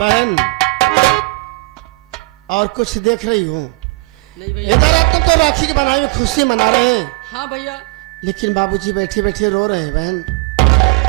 बहन और कुछ देख रही हूँ? नहीं भैया। इधर आप तो राखी की बनाई में खुशी मना रहे हैं। हाँ भैया। लेकिन बाबूजी बैठे बैठे रो रहे हैं। बहन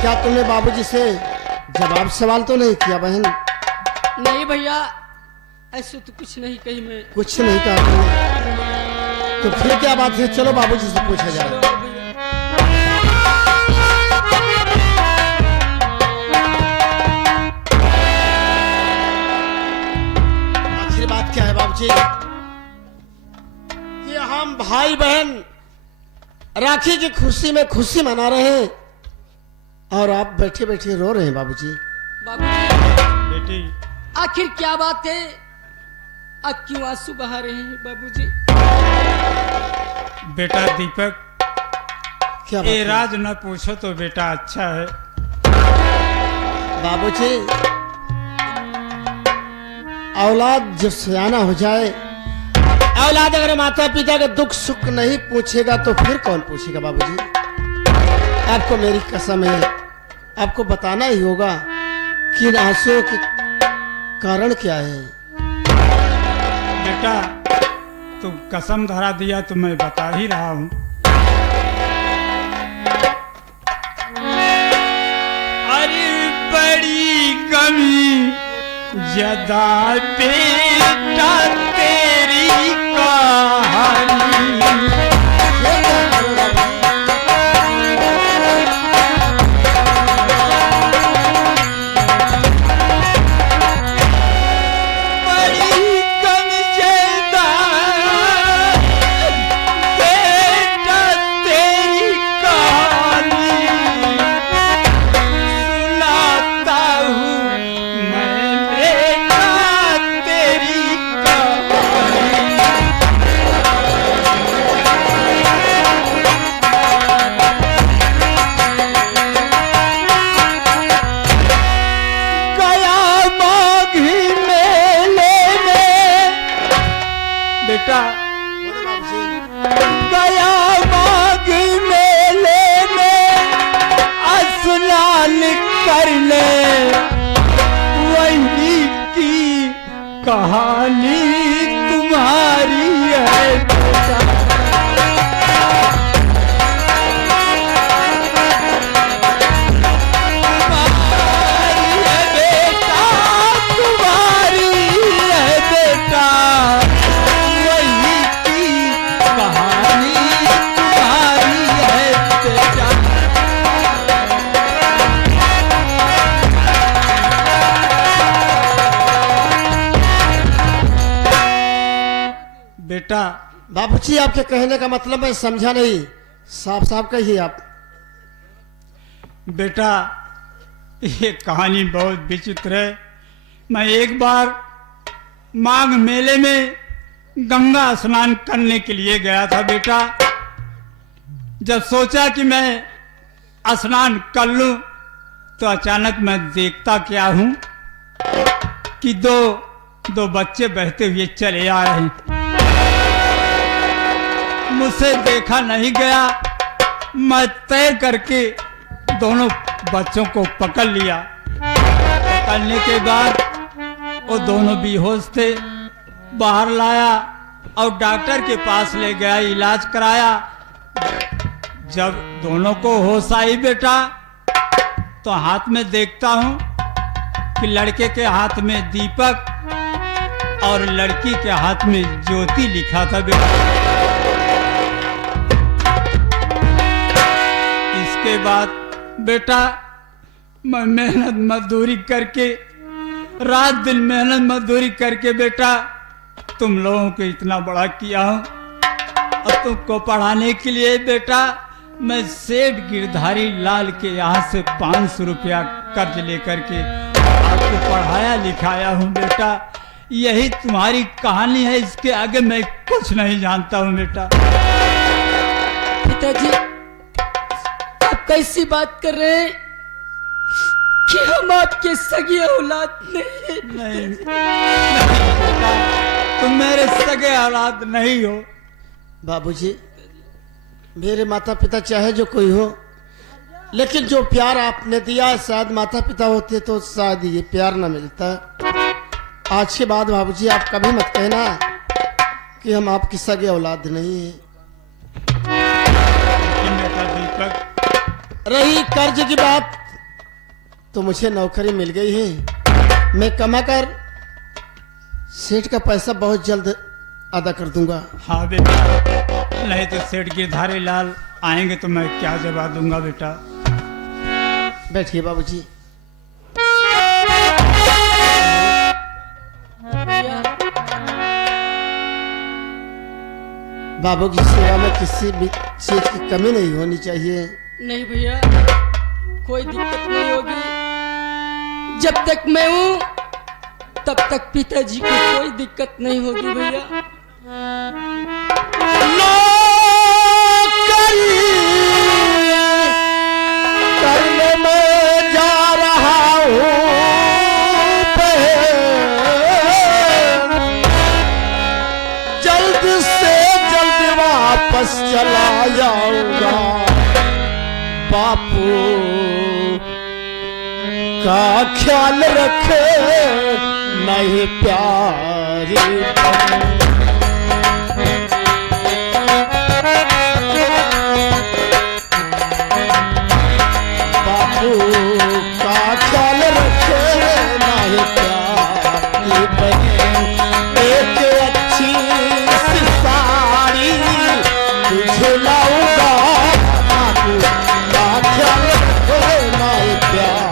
क्या तुमने बाबूजी से जवाब सवाल तो नहीं किया? बहन नहीं भैया, ऐसे तो कुछ नहीं कही मैं। कुछ नहीं कहा तुमने? तो फिर क्या बात है? चलो बाबूजी से पूछा जाए। आखिर बात क्या है बाबूजी कि हम भाई बहन राखी की खुशी में खुशी मना रहे हैं और आप बैठे बैठे रो रहे हैं? बाबूजी बेटी, आखिर क्या बात है? आप क्यों आंसू बहा रहे हैं बाबूजी? बेटा दीपक, क्या ये बात है? राज न पूछो तो बेटा अच्छा है। बाबूजी औलाद जब सयाना हो जाए, औलाद अगर माता पिता का दुख सुख नहीं पूछेगा तो फिर कौन पूछेगा? बाबूजी आपको मेरी कसम है, आपको बताना ही होगा कि इन आंसुओं के कारण क्या है। बेटा तू कसम धरा दिया तो मैं बता ही रहा हूँ। अरे बड़ी कमी ज्यादा बेटा तेरी कहानी। बेटा गया बाग मेले में स्नान करने, वही की कहानी तुम्हारी है बेटा। बेटा बाबूजी आपके कहने का मतलब मैं समझा नहीं, साफ साफ कहिए आप। बेटा ये कहानी बहुत विचित्र है। मैं एक बार माघ मेले में गंगा स्नान करने के लिए गया था बेटा। जब सोचा कि मैं स्नान कर लूं तो अचानक मैं देखता क्या हूं कि दो बच्चे बहते हुए चले आ रहे हैं। मुझसे देखा नहीं गया, मैं तय करके दोनों बच्चों को पकड़ लिया। पकड़ने के बाद वो दोनों बेहोश थे, बाहर लाया और डॉक्टर के पास ले गया, इलाज कराया। जब दोनों को होश आई बेटा तो हाथ में देखता हूं कि लड़के के हाथ में दीपक और लड़की के हाथ में ज्योति लिखा था बेटा। इसके बाद बेटा मैं मेहनत मजदूरी करके, रात दिन मेहनत मजदूरी करके बेटा तुम लोगों को इतना बड़ा किया हूं। और तुमको पढ़ाने के लिए बेटा मैं सेठ गिरधारी लाल के यहाँ से 500 रुपया कर्ज लेकर के आपको पढ़ाया लिखाया हूँ बेटा। यही तुम्हारी कहानी है, इसके आगे मैं कुछ नहीं जानता हूँ बेटा। पिताजी आप कैसी बात कर रहे हैं कि हम आपके सगे औलाद नहीं बेटा, तुम मेरे सगे औलाद नहीं हो। बाबूजी मेरे माता पिता चाहे जो कोई हो, लेकिन जो प्यार आपने दिया शायद माता पिता होते तो शायद ये प्यार ना मिलता। आज के बाद बाबूजी आप कभी मत कहना कि हम आपकी सगे औलाद नहीं है। लेकिन बेटा दीपक, रही कर्ज की बात, तो मुझे नौकरी मिल गई है। मैं कमा कर सेठ का पैसा बहुत जल्द अदा कर दूंगा। हाँ बेटा, नहीं तो सेठ गिरधारी लाल आएंगे तो मैं क्या जवाब दूंगा बेटा। बैठिए बाबूजी। बाबू की सेवा में किसी भी चीज की कमी नहीं होनी चाहिए। नहीं भैया, कोई दिक्कत नहीं होगी। जब तक मैं हूँ तब तक पिताजी को कोई दिक्कत नहीं होगी भैया। नौकरी करने में जा रहा हूँ जल्द से जल्द वापस चला जाऊंगा। बापू का ख्याल रखे नहीं प्यारी बापू का ख्याल रखे नहीं प्यारी बहन। एक अच्छी सी साड़ी तुझे लाऊंगा। बापू का ख्याल रखे नहीं प्यारी।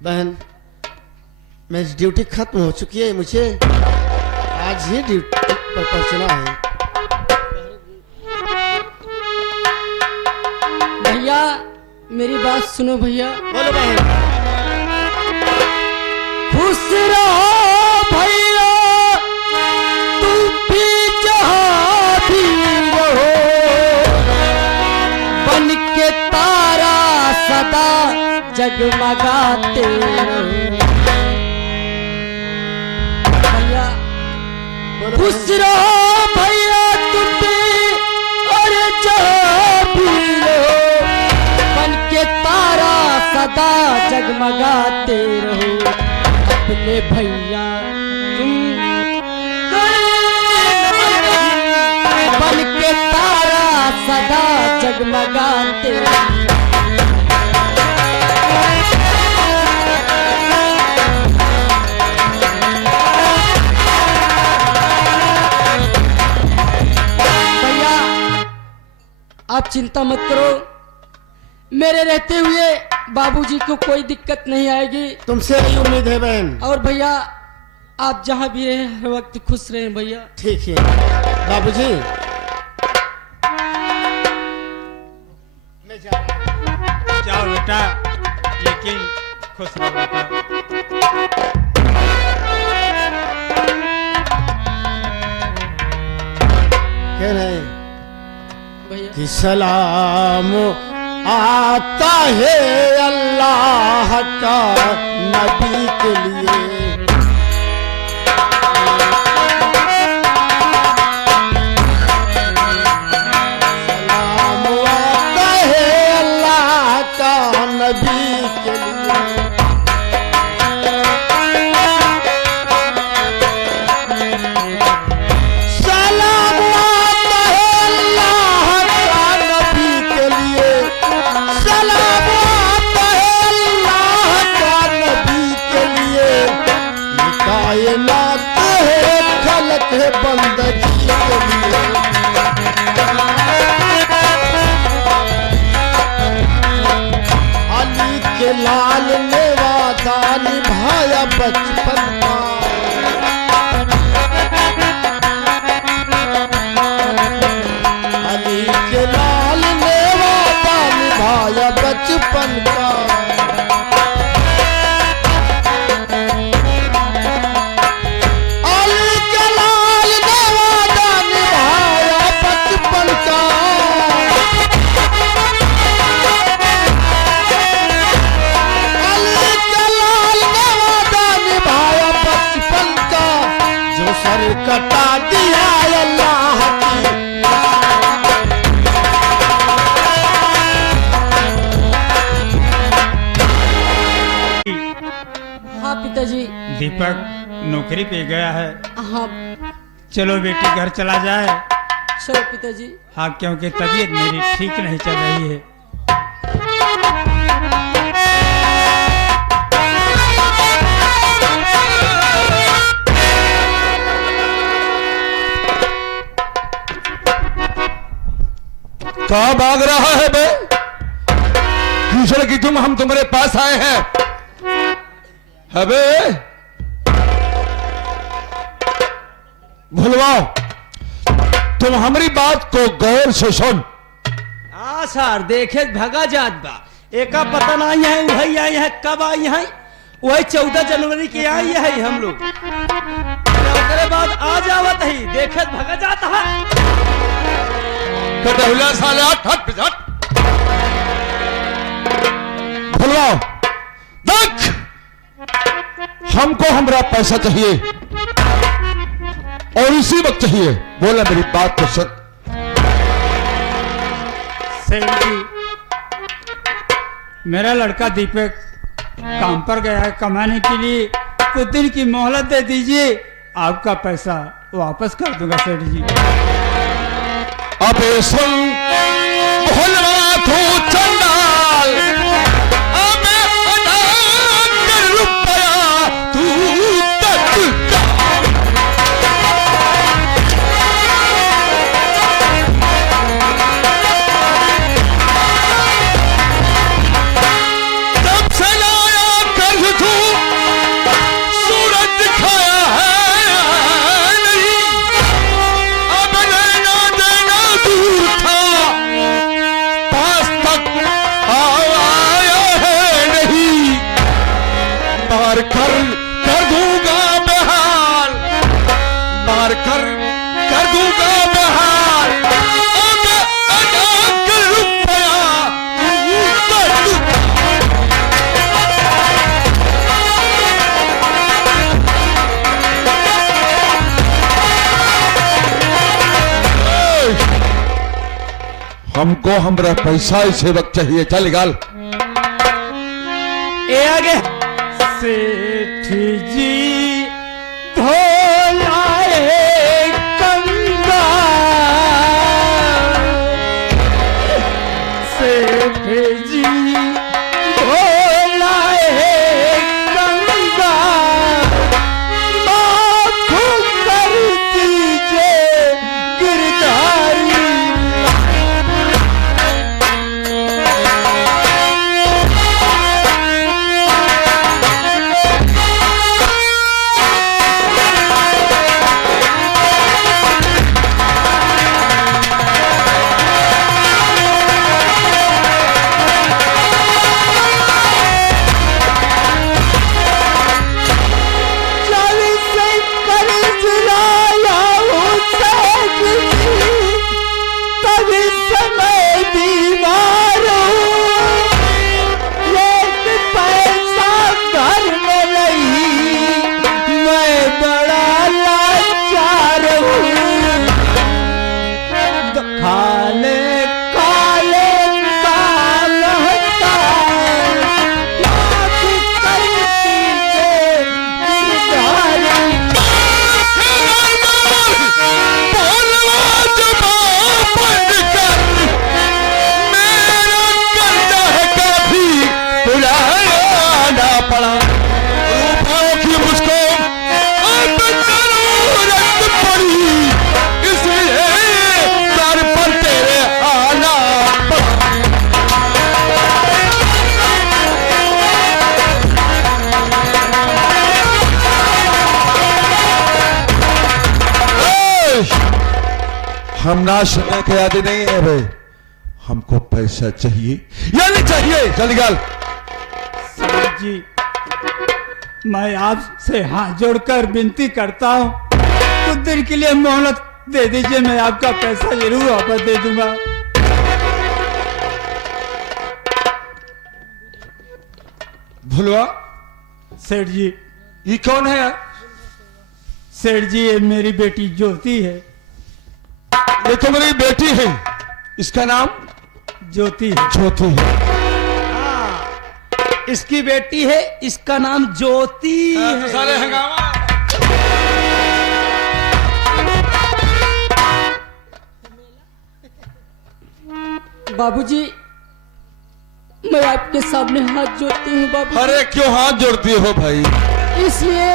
बहन, मेरी ड्यूटी खत्म हो चुकी है। मुझे आज ही ड्यूटी पर पहुंचना है। भैया मेरी बात सुनो भैया। बोलो बहन। खुश रहो भैया, तुम भी जहाँ भी रहो, बन के तारा सदा जगमगाते रहो। भैया खुश रहो भैया, तुम भी और जहाँ भी रहो, बन के तारा सदा जगमगाते रहो। अपने भैया तुम बन के तारा सदा जगमगाते रहो। आप चिंता मत करो, मेरे रहते हुए बाबूजी को कोई दिक्कत नहीं आएगी। तुमसे यही उम्मीद है बहन। और भैया आप जहाँ भी रहे हर वक्त खुश रहें भैया। ठीक है बाबूजी, मैं जा रहा हूँ। जाओ बेटा, लेकिन खुश रहो बेटा। कह रहे भैया कि सलाम आता है अल्लाह का नबी के लिए। सलाम आता है अल्लाह का नबी के लिए। सलाम आता है अल्लाह का नबी के लिए। सलाम आता है अल्लाह का नबी के लिए। ये कायनात है खलक है बंदगी के लिए। अली के लाल ने वादा निभाया बचपन का। अली के लाल ने वादा निभाया बचपन का। अली के लाल ने वादा निभाया बचपन का। अली के लाल ने वादा निभाया बता दिया अल्लाह की। हाँ पिताजी। दीपक नौकरी पे गया है, हाँ चलो बेटी घर चला जाए। चलो पिताजी। हाँ, क्योंकि तबीयत मेरी ठीक नहीं चल रही है। कहाँ भाग रहा है बे? भूषण की तुम, हम तुम्हारे पास आए हैं। है बे? भूलवाओ, तुम हमारी बात को गौर से सुन। हाँ सर, देखे भगा जात बा, एका पता नहीं है वही आई है, कब आई है, वही 14 जनवरी की आई है हम लोग। उसके बाद आ जावत ही, देखे भगा जाता है। कटहुला साले, हट पिछट। भूलवाओ, देख, हमको हमारा पैसा चाहिए और इसी वक्त चाहिए। बोला मेरी बात को सुन। सेठ जी, मेरा लड़का दीपक काम पर गया है कमाने के लिए, कुछ दिन की मोहलत दे दीजिए, आपका पैसा वापस कर दूंगा सेठ जी। अब सुन भोलवा तू चंडाल, अब अदा कर रुपया तू तक। जब से लाया कर्ज तू सूरज दिखाया है नहीं, अब लेना देना दूर था, पास तक आया है नहीं। मार कर दूंगा बेहाल, मार कर दूंगा बेहाल, अब अदा कर रुपया तू तक। हमको हमारा पैसा इसे वक्त चाहिए। चल निकाल। ए आगे सेठ जी धोलाए कंगा, सेठ जी धोलाए कंगा, माफ कर दीजिए गिरधारी। हम नाश होने के आदि नहीं है भाई, हमको पैसा चाहिए या नहीं चाहिए। जल्दी निकाल। सेठ जी, मैं आपसे हाथ जोड़कर विनती करता हूँ, कुछ दिन के लिए मोहलत दे दीजिए, मैं आपका पैसा जरूर वापस दे दूंगा। भूलवा, सेठ जी, ये कौन है यार? सेठ जी ये मेरी बेटी ज्योति है। ये तो मेरी बेटी है, इसका नाम ज्योति है। ज्योति है। इसकी बेटी है, इसका नाम ज्योति है। सारे हंगामा। बाबूजी, मैं आपके सामने हाथ जोड़ती हूँ बाबू, अरे क्यों हाथ जोड़ती हो भाई? इसलिए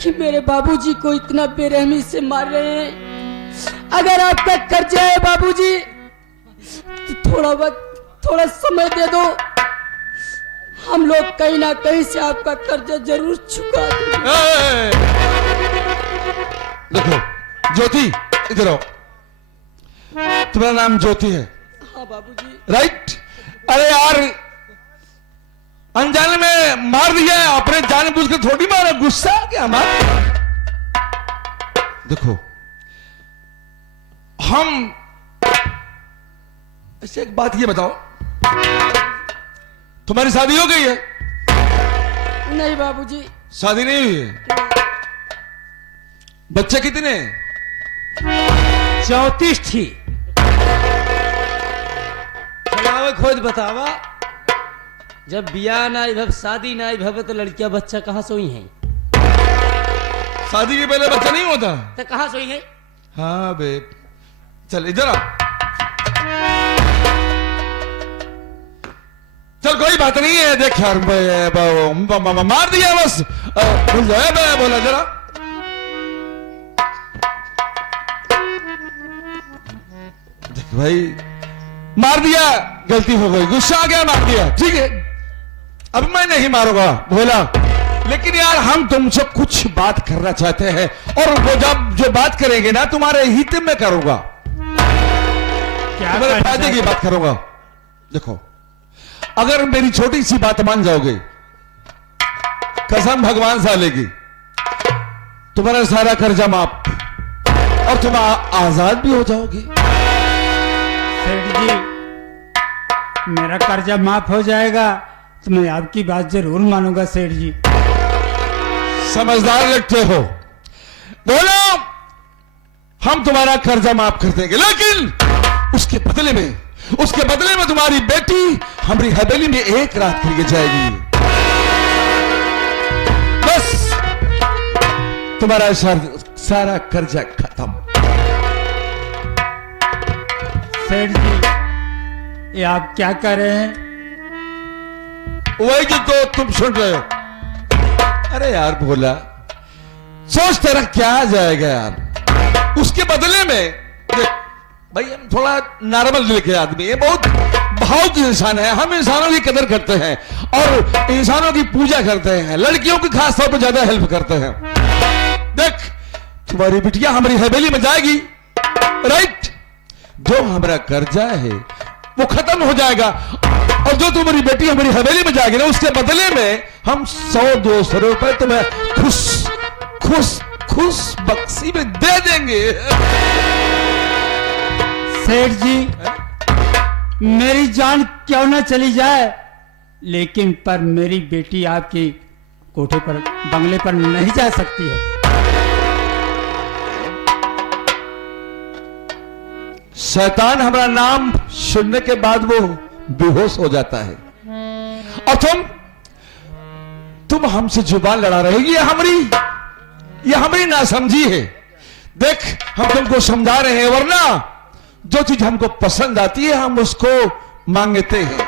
कि मेरे बाबूजी को इतना बेरहमी से मार रहे हैं। अगर आपका कर्जा है बाबूजी तो थोड़ा वक्त, थोड़ा समय दे दो, हम लोग कहीं ना कहीं से आपका कर्जा जरूर चुका देंगे। ए! देखो ज्योति, इधर आओ। तुम्हारा नाम ज्योति है? हाँ बाबूजी। राइट। अरे यार, अनजाने में मार दिया है, अपने जानबूझ के थोड़ी मारा, गुस्सा आ गया हमारा। देखो हम ऐसे एक बात ये बताओ, तुम्हारी शादी हो गई है? नहीं बाबूजी। शादी नहीं हुई है? बच्चे कितने? 34 थी। चलावे खुद बतावा, जब बियाह ना भव, शादी ना भव, तो लड़कियां बच्चा कहाँ सोई हैं? शादी के पहले बच्चा नहीं होता? तो कहाँ सोई है? हाँ बे, चल इधर आ। चल कोई बात नहीं है, देख यार मार दिया बस, भूल जाए। मैं बोला जरा देख भाई, मार दिया, गलती हो गई, गुस्सा आ गया, मार दिया, ठीक है, अब मैं नहीं मारूंगा बोला। लेकिन यार हम तुमसे कुछ बात करना चाहते हैं, और वो जब जो बात करेंगे ना तुम्हारे हित में करूंगा, क्या तुम्हारे फायदे की बात करूंगा। देखो अगर मेरी छोटी सी बात मान जाओगे, कसम भगवान से लेगी, तुम्हारा सारा कर्जा माफ और तुम आजाद भी हो जाओगे। सेठ जी मेरा कर्जा माफ हो जाएगा तो मैं आपकी बात जरूर मानूंगा सेठ जी। समझदार लगते हो, बोलो हम तुम्हारा कर्जा माफ कर देंगे, लेकिन उसके बदले में तुम्हारी बेटी हमारी हवेली में एक रात के लिए जाएगी। बस तुम्हारा सारा कर्जा खत्म। सेठ जी ये आप क्या कर रहे हैं? वही जो तो तुम सुन रहे हो। अरे यार भोला, सोच तेरा क्या आ जाएगा यार, उसके बदले में देख भाई, हम थोड़ा नॉर्मल दिल के आदमी है, बहुत भावुक इंसान है, हम इंसानों की कदर करते हैं और इंसानों की पूजा करते हैं, लड़कियों की खास तौर पर ज्यादा हेल्प करते हैं। देख तुम्हारी बिटिया हमारी हवेली में जाएगी, राइट, जो हमारा कर्जा है वो खत्म हो जाएगा, और जो तुम्हारी बेटी हमारी हवेली में जाएगी ना, उसके बदले में हम 100-200 रुपए तुम्हें खुश खुश खुश बक्सी में दे देंगे। सेठ जी मेरी जान क्यों ना चली जाए, लेकिन पर मेरी बेटी आपकी कोठे पर, बंगले पर नहीं जा सकती है। शैतान हमारा नाम सुनने के बाद वो बेहोश हो जाता है, और तुम हमसे जुबान लड़ा रहे हो, ये हमारी नासमझी है। देख हम तुमको समझा रहे हैं, वरना जो चीज हमको पसंद आती है हम उसको मांगते हैं,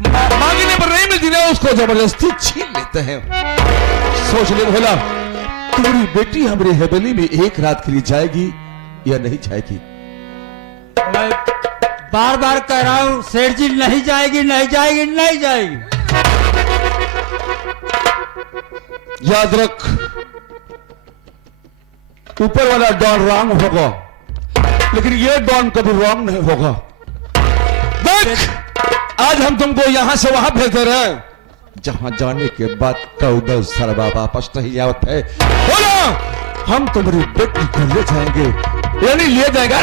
मांगने पर नहीं मिलती ना उसको जबरदस्ती छीन लेते हैं। सोच ले भोला, तुम्हारी बेटी हमारी हवेली में एक रात के लिए जाएगी या नहीं जाएगी? मैं बार बार कह रहा हूं सेठ जी, नहीं जाएगी नहीं जाएगी नहीं जाएगी। याद रख, ऊपर वाला डॉन रॉन्ग होगा, लेकिन ये डॉन कभी रॉन्ग नहीं होगा। देख आज हम तुमको यहां से वहां भेजते रहे, जहां जाने के बाद कौदल सरबा वापस नहीं आवत है। बोलो हम तुम्हारी बेटी को ले जाएंगे, यानी ले जाएगा।